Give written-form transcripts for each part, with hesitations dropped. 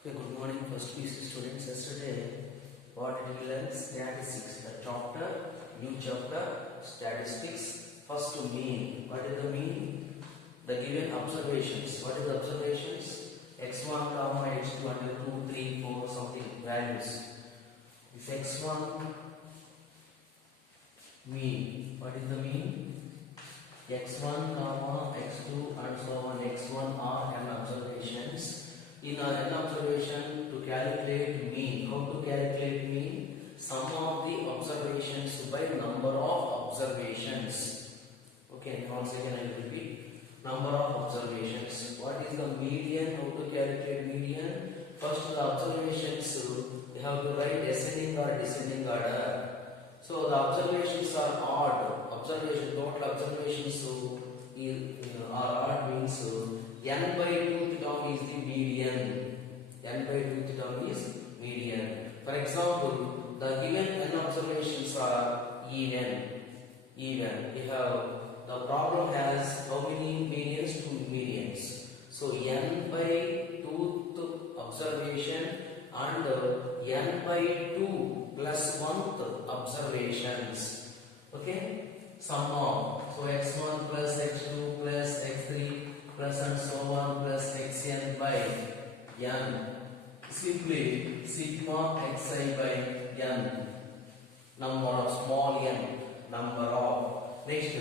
Okay, good morning, first PC students. Yesterday, what did we learn? Statistics. The chapter, new chapter, statistics. First to mean. What is the mean? The given observations. What is the observations? X1, comma, X2, until 2, 3, 4, something values. If X1 mean. What is the mean? X1, comma, X2, and so on. X1 are n observations. In our n observation, to calculate mean, how to calculate mean? Sum of the observations by number of observations. Okay, once again I will repeat. Number of observations. What is the median? How to calculate median? First, the observations, they have to write ascending or descending order. So the observations are odd. Total observations are odd means n by 2th term is the median. N by 2th term is median. For example, the given n observations are even. We have the problem has how many medians? 2 medians. So n by 2th observation and n by 2 plus 1th observations. Okay? Sum of. So x1 plus x2 plus x3 plus and so on plus xn by n. Simply sigma xi by n. Number of small n. Number of. Next,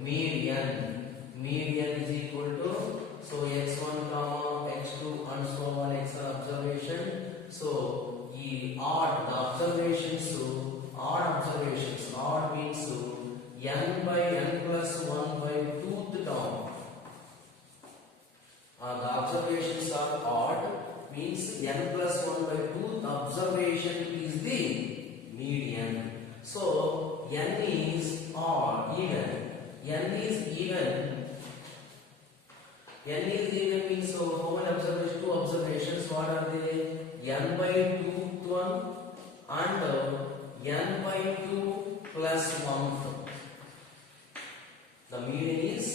median. Median is equal to, so x1 comma x2 and so on xn observation. So the observations, odd means n by n plus 1 by 2th term. The observations are odd means n plus 1 by 2th observation is the median. So n is odd, even. N is even. N is even means so how many observations? 2 observations. What are they? N by 2th one and n by 2 plus 1. The median is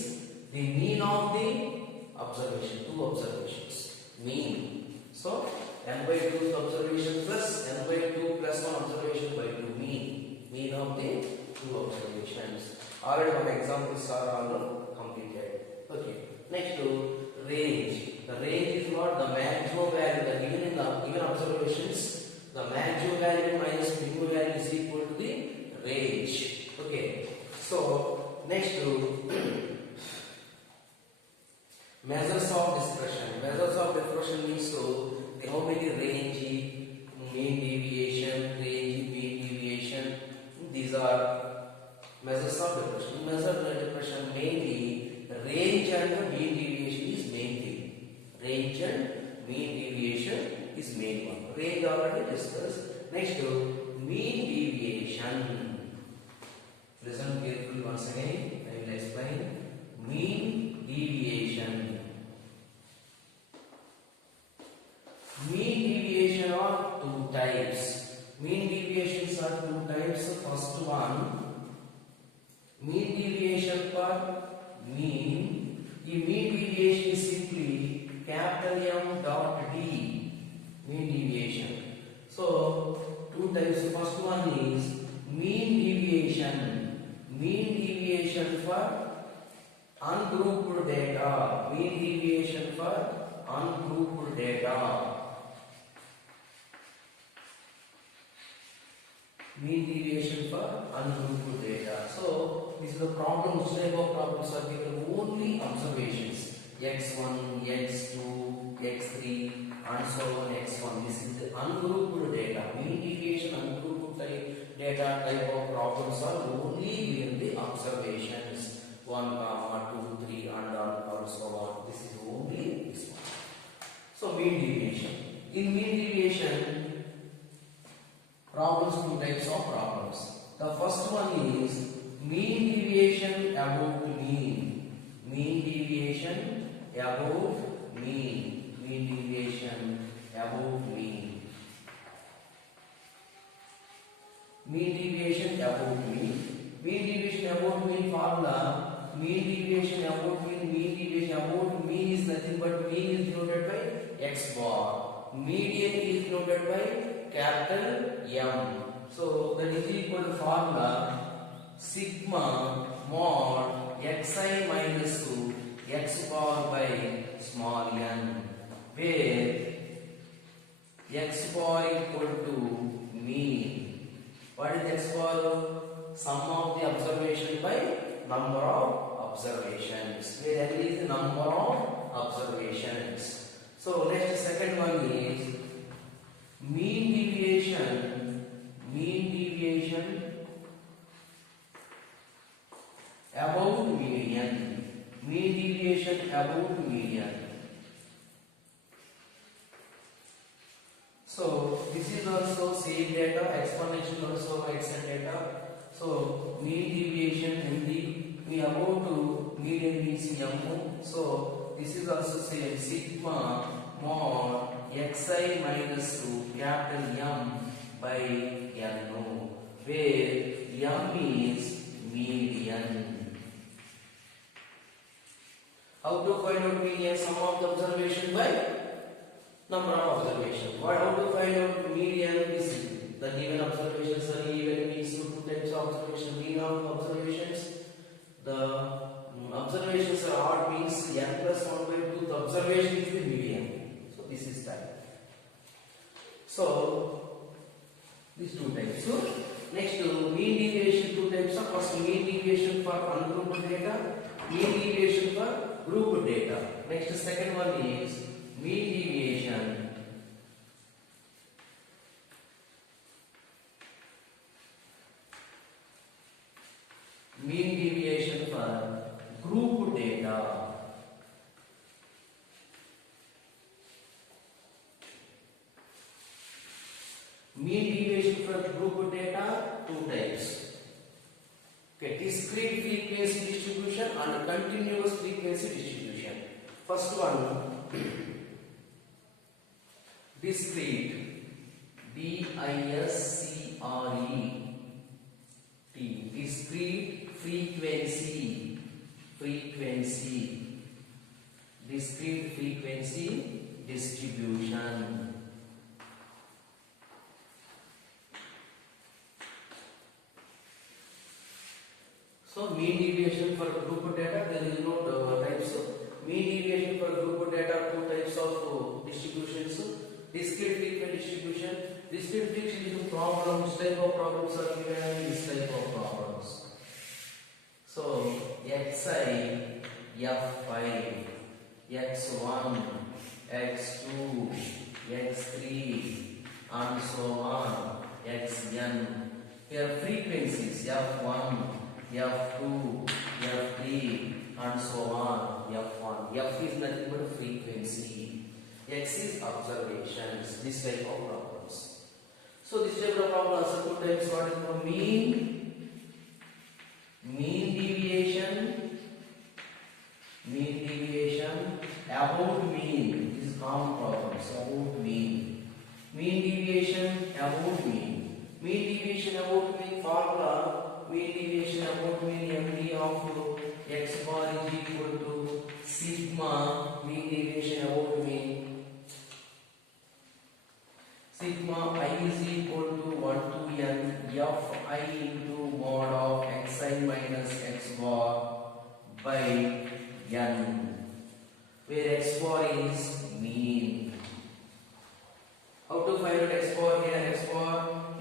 the mean of the observation, 2 observations. Mean. So n by 2 observation plus n by 2 plus 1 observation by 2 mean. Mean of the 2 observations. Already one examples are all completed. Okay. Next to range. The range is what? The maximum value. The given in the given observations, the maximum value minus minimum value is equal to the range. Okay. So next to measures of dispersion. Measures of dispersion means so how many range, mean deviation, range, mean deviation. These are measures of dispersion. Measures of dispersion mainly range and mean deviation is main thing. Range and mean deviation is main one. Range already discussed. Next to mean deviation. Listen carefully once again. I will explain. Mean deviation. Mean deviation are 2 types. Mean deviations are 2 types. First one, mean deviation for mean. The mean deviation is simply capital M dot D. Mean deviation. So 2 types. First one is mean deviation. Mean deviation for ungrouped data. Mean deviation for ungrouped data. Mean deviation for ungrouped data. So this is the problem. Which type of problems are given? Only observations. X1, X2, X3 and so on X1. This is the ungrouped data. Mean deviation ungrouped data type of problems are only given the observations. 1, 2, 3 and so on. This is only this one. So mean deviation. In mean deviation, problems, 2 types of problems. The first one is mean deviation above mean. Mean deviation above mean. Mean deviation above mean. Mean deviation above mean. Mean deviation above mean formula. Mean deviation above mean. Mean deviation above mean is nothing but mean is denoted by x bar. median is denoted by capital M. So that is equal to formula sigma mod xi minus x bar by small n, where x bar equal to mean. What is x bar? Sum of the observation by number of observations, where n is the number of observations. So next second one is mean deviation about median. Mean deviation about median. So this is also same data, exponential also xn data. So mean deviation in the we about to median means m. So this is also same sigma mod xi minus capital M by n, where m is median. How to find out median? Sum of the observation by number of observations. What how to find out median? Is the given observations are given means two types of observation. Mean of observations. The observations are odd means n plus 1 by 2. The observation is the median. So this is that. So these two types. So next mean deviation, two types of. First mean deviation for ungrouped data, mean deviation for grouped data. Next second one is mean deviation for group data. Mean deviation for group data, two types. Okay, discrete frequency distribution and continuous frequency distribution. First one, discrete, D-I-S-C-R-E-T, discrete frequency, discrete frequency distribution. So mean deviation for group data, there is no types of mean deviation for group data, two types of distributions. Discrete frequency distribution. Discrete frequency distribution problem, this type of problems are given, this type of problems. So xi, f5, x1, x2, x3 and so on, xn. Here frequencies f1, f2, f3 and so on, f1. F is nothing but frequency. X is observations. This type of problems. So this type of problems are two types. What is the mean deviation about mean. This is common problems about mean deviation about mean. Mean deviation about mean formula. Mean deviation about mean MD of x bar is equal to sigma mean deviation about mean. Sigma I is equal to 1 to n fi into mod of xi minus x bar by n, where x bar is mean. How to find out x bar here?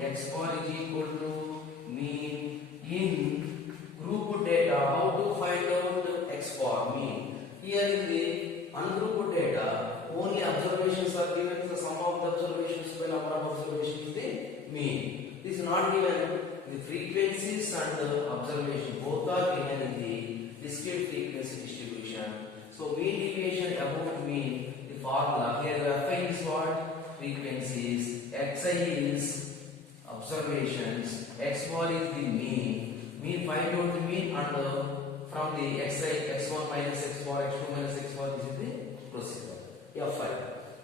X bar is equal to mean in group data. How to find out x bar mean? Here in the ungrouped data, only observations are given. The sum of the observations by number of observations is the mean. This is not given. The frequencies and the observation both are given in the discrete frequency distribution. So mean deviation about mean, the formula here fi is what? Frequencies, xi is observations, x bar is the mean. Find out the mean and from the xi, x1 minus x bar, x2 minus x bar, this is the procedure. F5,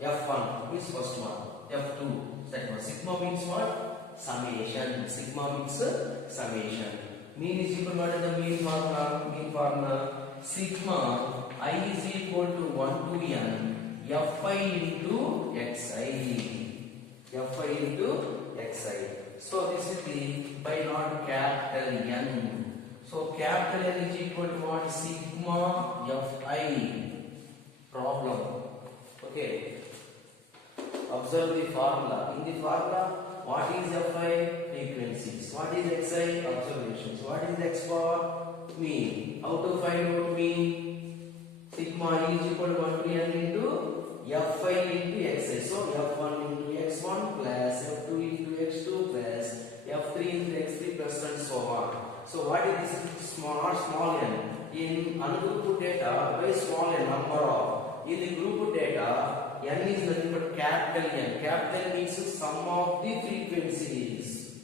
F1 means first one, F2 second one. Sigma means what? Summation. Sigma means summation. Mean is equal to the mean formula. Sigma I is equal to 1 to n fi into xi. Fi into xi. So this is the by not capital N. So capital N is equal to what? Sigma Fi. Problem. Okay. Observe the formula. In the formula, what is Fi? Frequencies. What is Xi? Observations. What is X bar? Mean. How to find out mean? Sigma is equal to 1 to N into Fi into Xi. So F1 into X1 plus F2 into X2 plus F3 into X3 plus and so on. So what is this? Small n. In ungrouped data, by small n number of. In the group data, n is nothing but capital N. Capital means sum of the frequencies.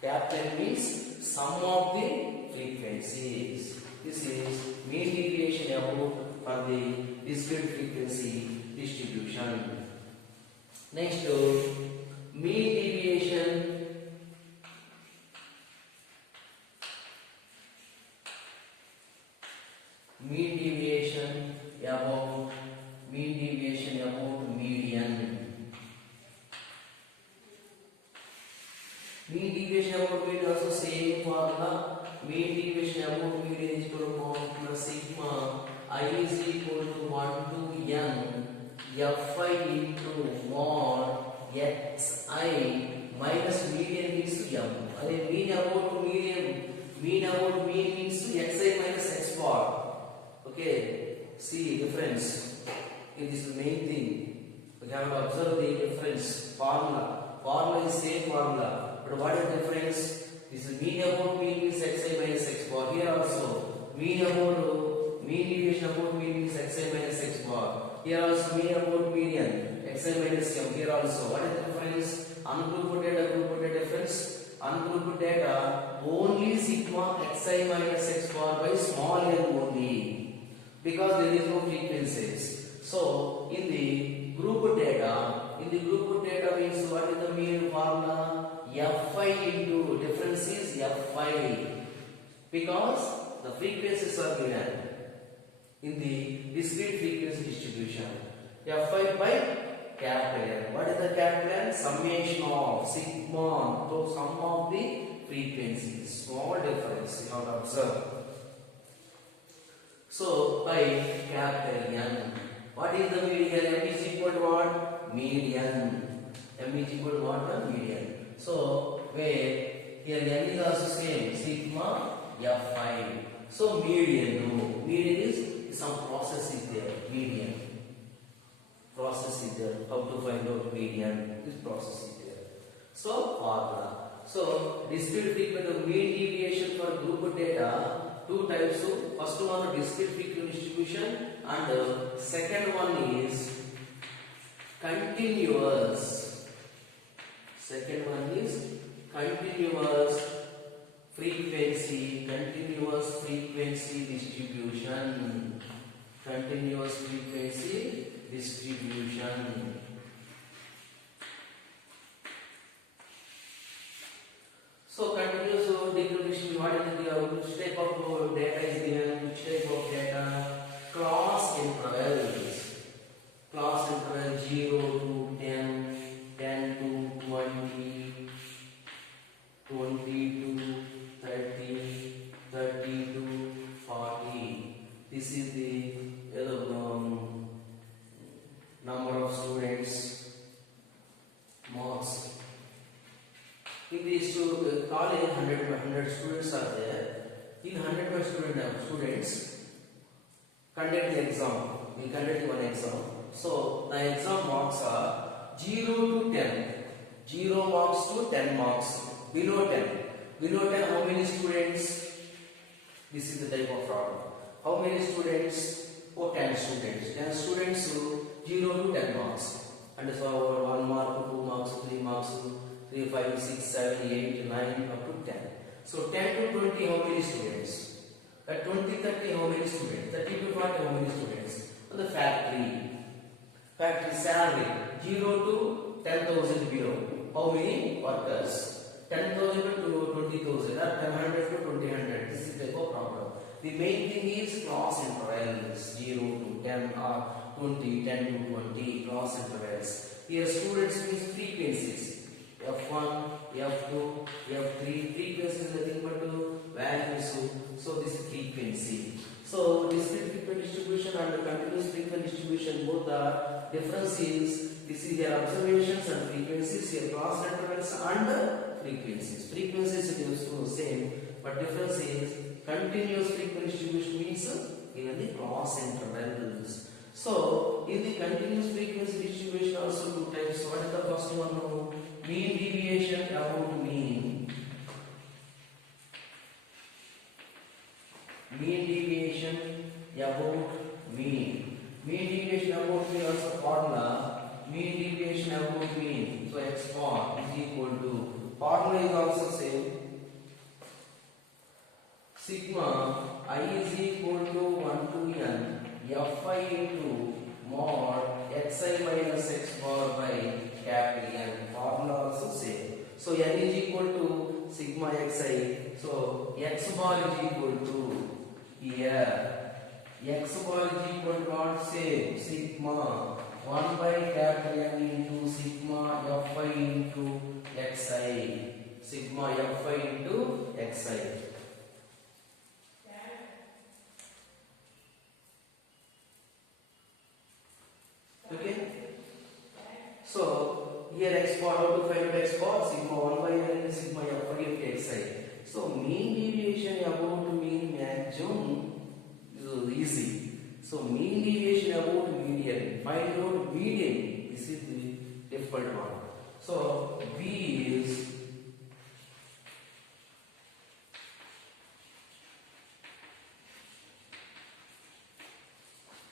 Capital means sum of the frequencies. This is mean deviation about for the discrete frequency distribution. Next, mean deviation. Mean deviation about median. Mean deviation about median also same formula. Mean deviation about median is equal to plus sigma I is equal to 1 to n Fi into mod xi minus median means to m. And mean about mean means to xi minus x bar. Okay, see difference. This is the main thing. We have to observe the difference. Formula. Formula is same formula. But what is the difference? This is mean about mean means xi minus x bar. Here also mean deviation about mean means xi minus x bar. Here also mean about median xi minus m. Here also what is the difference? Ungrouped data, grouped data difference. Ungrouped data only sigma xi minus x bar by small n only. Because there is no frequencies. So in the group data means what is the mean formula? Fi into difference is Fi. Because the frequencies are given in the discrete frequency distribution. Fi by capital N. What is the capital N? Summation of sigma. So sum of the frequencies. Small difference. You have to observe. So by capital N, what is the median? M is equal to what? Median. M is equal to what? Median. So where here N is also same, sigma Fi. So median, no. Median is some process is there. Median. Process is there. How to find out median? This process is there. So formula. So discrete frequency mean deviation for group data. Two types. So first one discrete frequency distribution and second one is continuous. Second one is continuous frequency distribution. Continuous frequency distribution. So continuous distribution, what is the which type of data is given? Which type of data? Class intervals. Class interval 0 to 10, 10 to 20, 20 to 30, 30 to 40. This is the number of students, marks. In this college, 100 students are there. In 100 students, conduct the exam. We conduct one exam. So the exam marks are 0 to 10. 0 marks to 10 marks. Below 10. Below 10, how many students? This is the type of problem. How many students? Oh, 10 students. 10 students, 0 to 10 marks. And so 1 mark, 2 marks, 3 marks, 3, 5, 6, 7, 8, 9, up to 10. So 10 to 20, how many students? At 20, 30, how many students? 30 to 40, how many students? On the factory. Factory salary, 0 to 10,000 below. How many workers? 10,000 to 20,000 or 10,100 to 20,100. This is the problem. The main thing is class intervals 0 to 10 or 20, 10 to 20 class intervals. Here students means frequencies. F1, F2, F3. Frequencies is nothing but values. So this is frequency. So discrete frequency distribution and continuous frequency distribution, both the difference is this is your observations and frequencies, your cross intervals and frequencies. Frequencies is also same, but difference is continuous frequency distribution means in the cross intervals. So in the continuous frequency distribution also two types. What is the first one? Mean deviation about mean. Mean deviation about mean. Mean deviation about mean also formula. Mean deviation about mean. So x bar is equal to, formula is also same. Sigma I is equal to 1 to n fi into mod xi minus x bar by capital N. Formula also same. So n is equal to sigma xi. So x bar is equal to, here x bar is equal to what? Same. Sigma 1 by capital N into sigma fi into xi. Sigma fi into xi. Okay. So here x bar, how to find out x bar? Sigma 1 by n into sigma fi into xi. So mean deviation about mean maximum is easy. So mean deviation about median. Find out median. This is the difficult one. So B is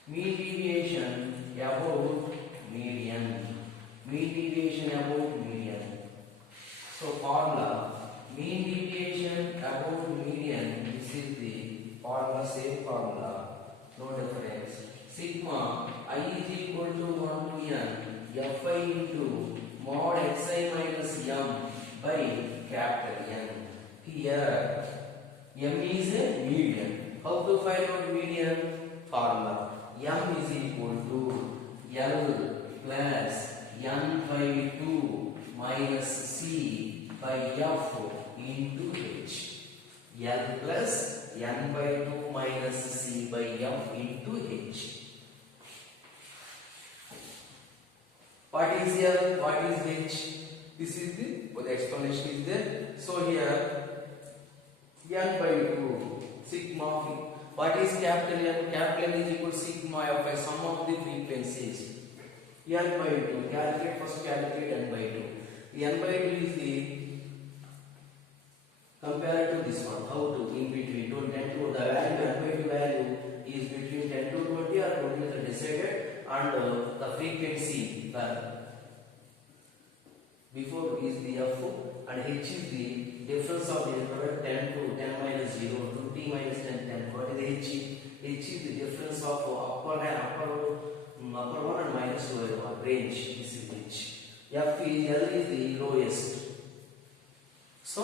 mean deviation about median. Mean deviation about median. So formula, mean deviation about median. This is the formula, same formula, no difference. Sigma I is equal to 1 to n fi into mod xi minus m by capital N. Here m is a median. How to find out median? Formula, m is equal to L plus n by 2 minus c by f into h. L plus n by 2 minus c by f into h. What is L? What is h? This is the explanation is there. So here n by 2 sigma. What is capital N? Capital N is equal to sigma by sum of the frequencies. N by 2. Calculate, first calculate n by 2. N by 2 is the, compared to this one. How to? In between. Don't 10 to the value, n by 2 value is between 10 to 20 or 20 is decided, and the frequency before is the f and h is the difference of the interval 10 to 10 minus 0 to t minus 10 10. What is h? H is the difference of upper one and minus lower range. This is h. F is L is the lowest. So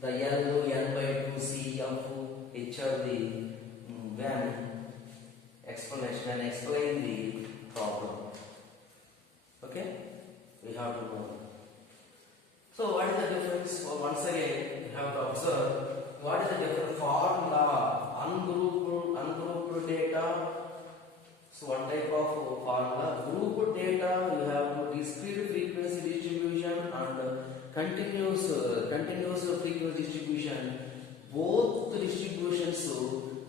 the L, n by 2, c, f, h are the when explanation and explain the problem. Okay, we have to know. So what is the difference? Well, once again, you have to observe what is the different formula, ungrouped data. So one type of formula, grouped data, you have discrete frequency distribution and continuous frequency distribution. Both distributions,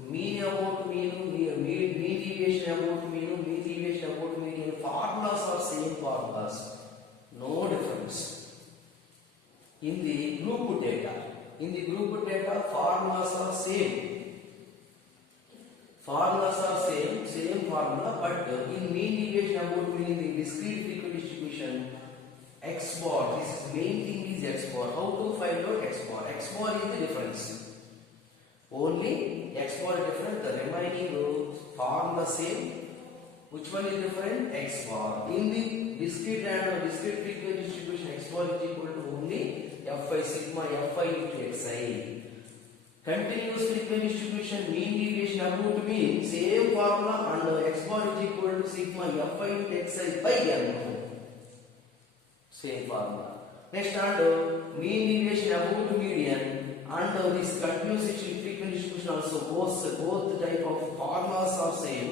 mean about mean deviation about mean deviation about mean, formulas are same formulas, no difference. In the grouped data, formulas are same. Formulas are same formula, but in mean deviation about mean, in the discrete frequency distribution, x bar, this is main thing is x bar. How to find out x bar? X bar is the difference. Only x bar is different, the remaining formula same. Which one is different? X bar. In the discrete frequency distribution, x bar is equal to only fi sigma fi into xi. Continuous frequency distribution, mean deviation about mean, same formula, and x bar is equal to sigma fi into xi by n. Same formula. Next, and mean deviation about median, and this continuous frequency distribution also both type of formulas are same,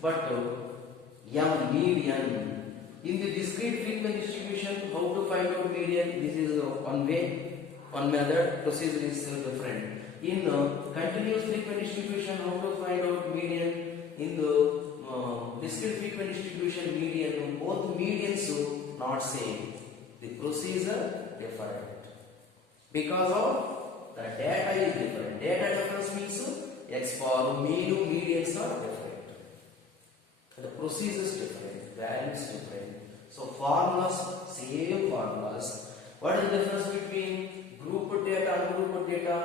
but m median. In the discrete frequency distribution, how to find out median? This is one way, one method. Procedure is different. In continuous frequency distribution, how to find out median? In the discrete frequency distribution, median, both medians not same. The procedure different because of the data is different. Data difference means x bar, mean, medians are different. The procedure is different, values different. So formulas, same formulas. What is the difference between group data and group data?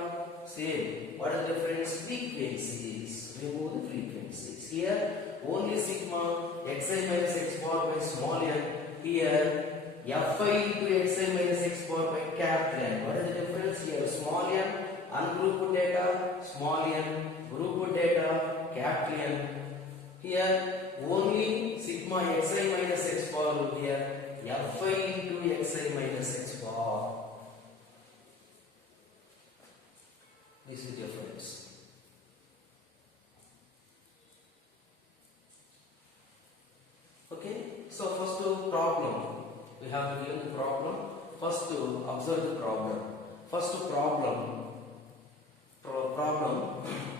Same. What is the difference? Frequencies. Remove the frequencies. Here only sigma xi minus x bar by small n. Here fi into xi minus x bar by capital N. What is the difference? Here small n ungrouped data, small n grouped data, capital N. Here only sigma xi minus x bar. Here fi into xi minus x bar. This is difference. Okay, so first problem. We have given the problem. First to observe the problem. First problem.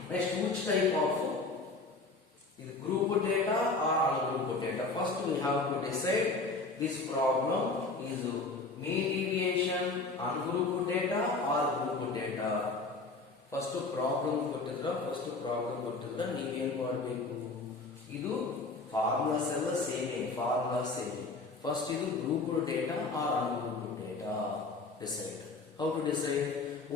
Next, which type of is group data or ungrouped data? First, we have to decide this problem is mean deviation, ungrouped data or grouped data. First problem ಕೊಟ್ಟಿದ್ರೆ ನೀವೇನು ಮಾಡಬೇಕು? ಇದು formulas ಎಲ್ಲ same, formulas same. First ಇದು group data or ungrouped data decide. How to decide?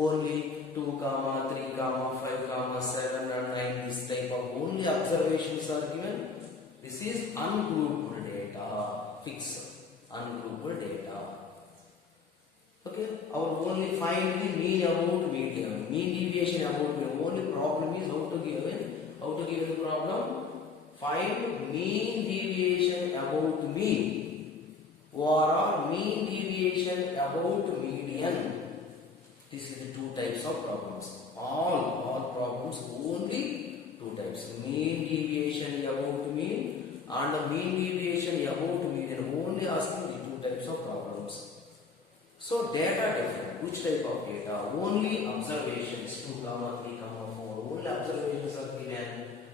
Only 2, 3, 5, 7 and 9 this type of only observations are given. This is ungrouped data. Fix ungrouped data. Okay, our only find the mean about median, mean deviation about median. Only problem is how to give the problem. Find mean deviation about mean or mean deviation about median. This is the two types of problems. All problems only two types: mean deviation about mean and mean deviation about median. Only asking the two types of problems. So data different. Which type of data? Only observations. 2, 3, 4. Only observations are given.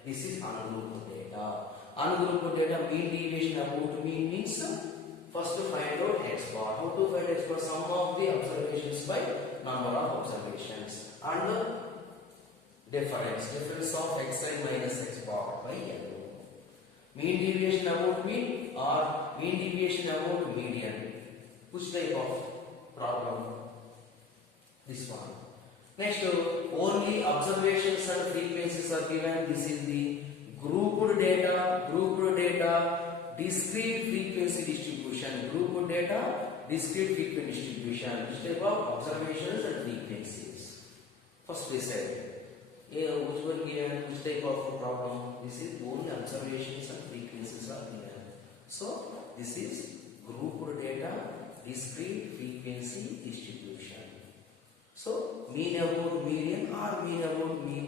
This is ungrouped data. Ungrouped data, mean deviation about mean means first to find out x bar. How to find x bar? Sum of the observations by number of observations and difference of xi minus x bar by n. Mean deviation about mean or mean deviation about median. Which type of problem? This one. Next, only observations and frequencies are given. This is the grouped data, discrete frequency distribution. Grouped data, discrete frequency distribution. Which type of observations and frequencies? First decide. Which one given? Which type of problem? This is only observations and frequencies are given. So this is grouped data, discrete frequency distribution. So mean about median or mean about mean.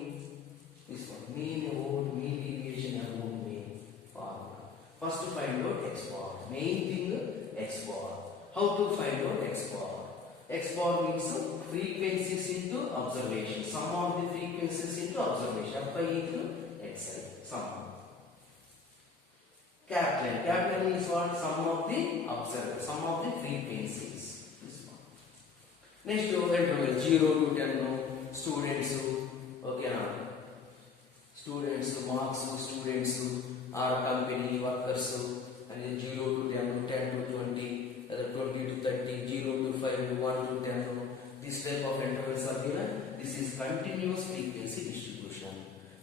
This one, mean about mean deviation about mean formula. First to find out x bar. Main thing x bar. How to find out x bar? X bar means frequencies into observation. Sum of the frequencies into observation. Fi into xi. Sum. Capital is what? Sum of the observer. Sum of the frequencies. This one. Next, interval 0 to 10. Students. Okay, now. Students, marks, students, our company, workers, and 0 to 10, 10 to 20, 20 to 30, 0 to 5, 1 to 10. This type of intervals are given. This is continuous frequency distribution.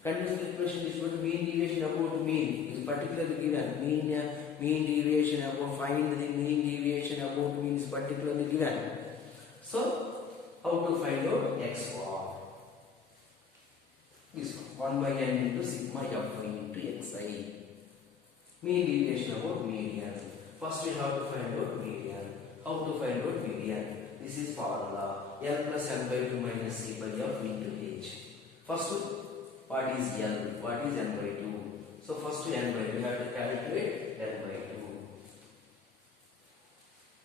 Continuous frequency distribution, mean deviation about mean is particularly given. Mean deviation about, find the mean deviation about mean is particularly given. So, how to find out x bar? 1 by n into sigma fi into xi. Mean deviation about median. First we have to find out median. How to find out median? This is formula L plus n by 2 minus c by f into h. First, what is L? What is n by 2? So first n by 2, we have to calculate n by 2.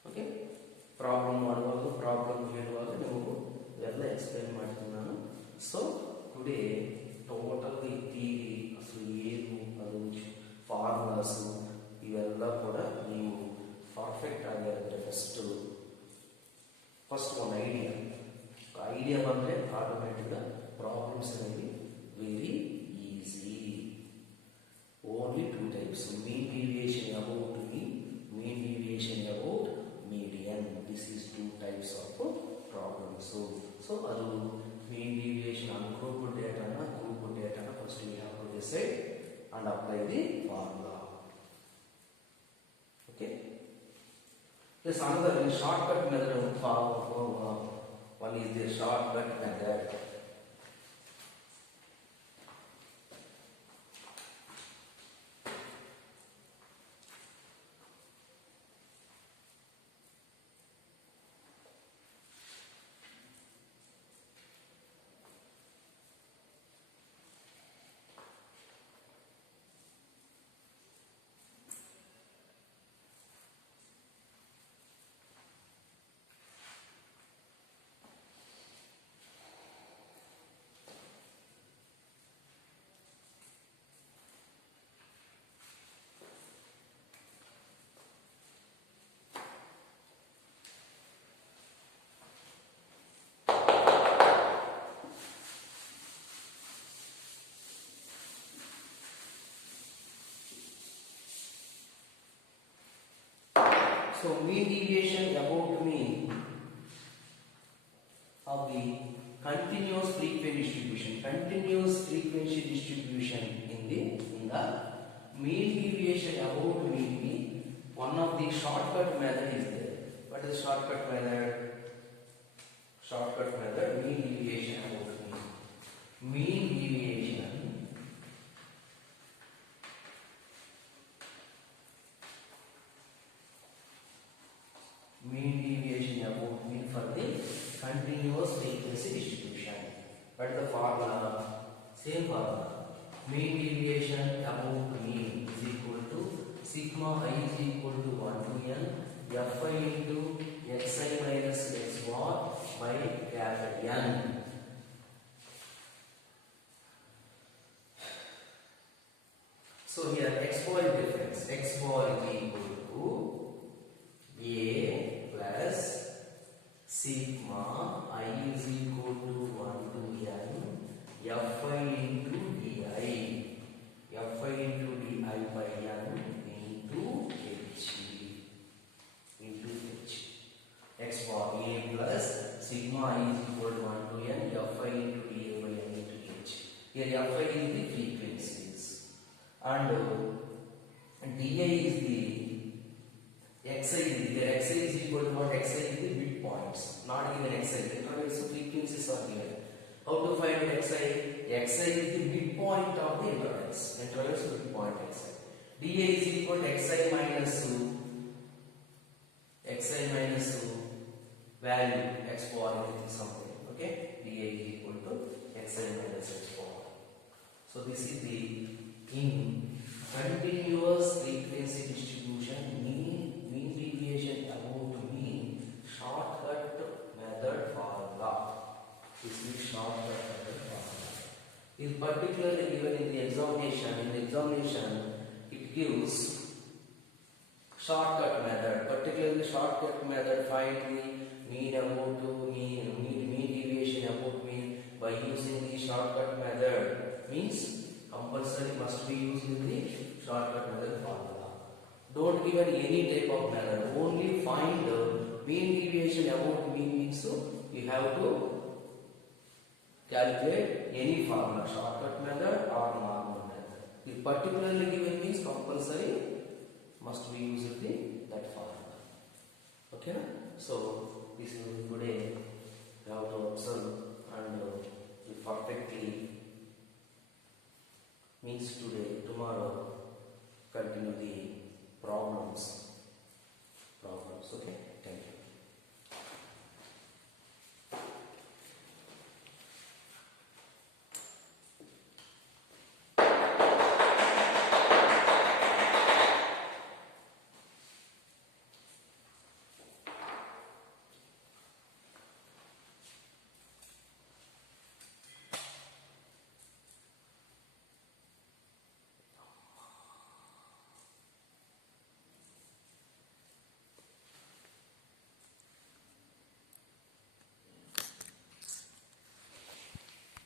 Okay? Problem ಮಾಡುವಾಗ problem ಹೇಳುವಾಗ ನಾವು ಎಲ್ಲ explain ಮಾಡ್ತೀನಿ. So today total theory ಅಸಲು ಏನು ಅದು formulas ಇವೆಲ್ಲ ಕೂಡ ನೀವು ಪರ್ಫೆಕ್ಟ್ ಆಗಿರುತ್ತೆ. ಫಸ್ಟ್ ಒಂದು ಐಡಿಯಾ ಬಂದರೆ ಆಟೋಮೆಟಿಕ್ ಪ್ರಾಬ್ಲಮ್ಸ್ ನಲ್ಲಿ very easy. Only 2 types: mean deviation about mean deviation about median. This is 2 types of problems. So ಅದು mean deviation ungrouped data na grouped data na first we have to decide and apply the formula. Okay, there's another shortcut method one is the shortcut method. So mean deviation about mean of the continuous frequency distribution. Continuous frequency distribution in the mean deviation about mean. One of the shortcut method is there. What is shortcut method? Shortcut method, mean deviation about mean. Mean deviation about mean for the continuous frequency distribution. But the formula, same formula. Mean deviation about mean is equal to sigma I is equal to 1 to n fi into xi minus x bar by capital N. So here x bar is difference. X bar is equal to a plus sigma I is equal to 1 to n fi into di. Fi into di by n into h. X bar a plus sigma I is equal to 1 to n fi into di by n into h. Here fi is the frequencies and di is the xi is equal to what? Xi is the midpoints, not given xi. Intervals of frequencies are given. How to find out xi? Xi is the midpoint of the intervals. Intervals of midpoint xi. dA is equal to xi minus 2 value x bar is something. Okay, dA is equal to xi minus x bar. So this is the in continuous frequency distribution mean deviation about mean shortcut method formula. This is shortcut method formula. Is particularly given in the examination. In the examination, it gives shortcut method. Particularly shortcut method find the mean about mean deviation about mean by using the shortcut method. Means compulsory must be used in the shortcut method formula. Don't give any type of method. Only find the mean deviation about mean means so you have to calculate any formula, shortcut method or normal method. If particularly given means compulsory must be used in that formula. Okay, so this is today you have to observe and you perfectly means today, tomorrow, continue the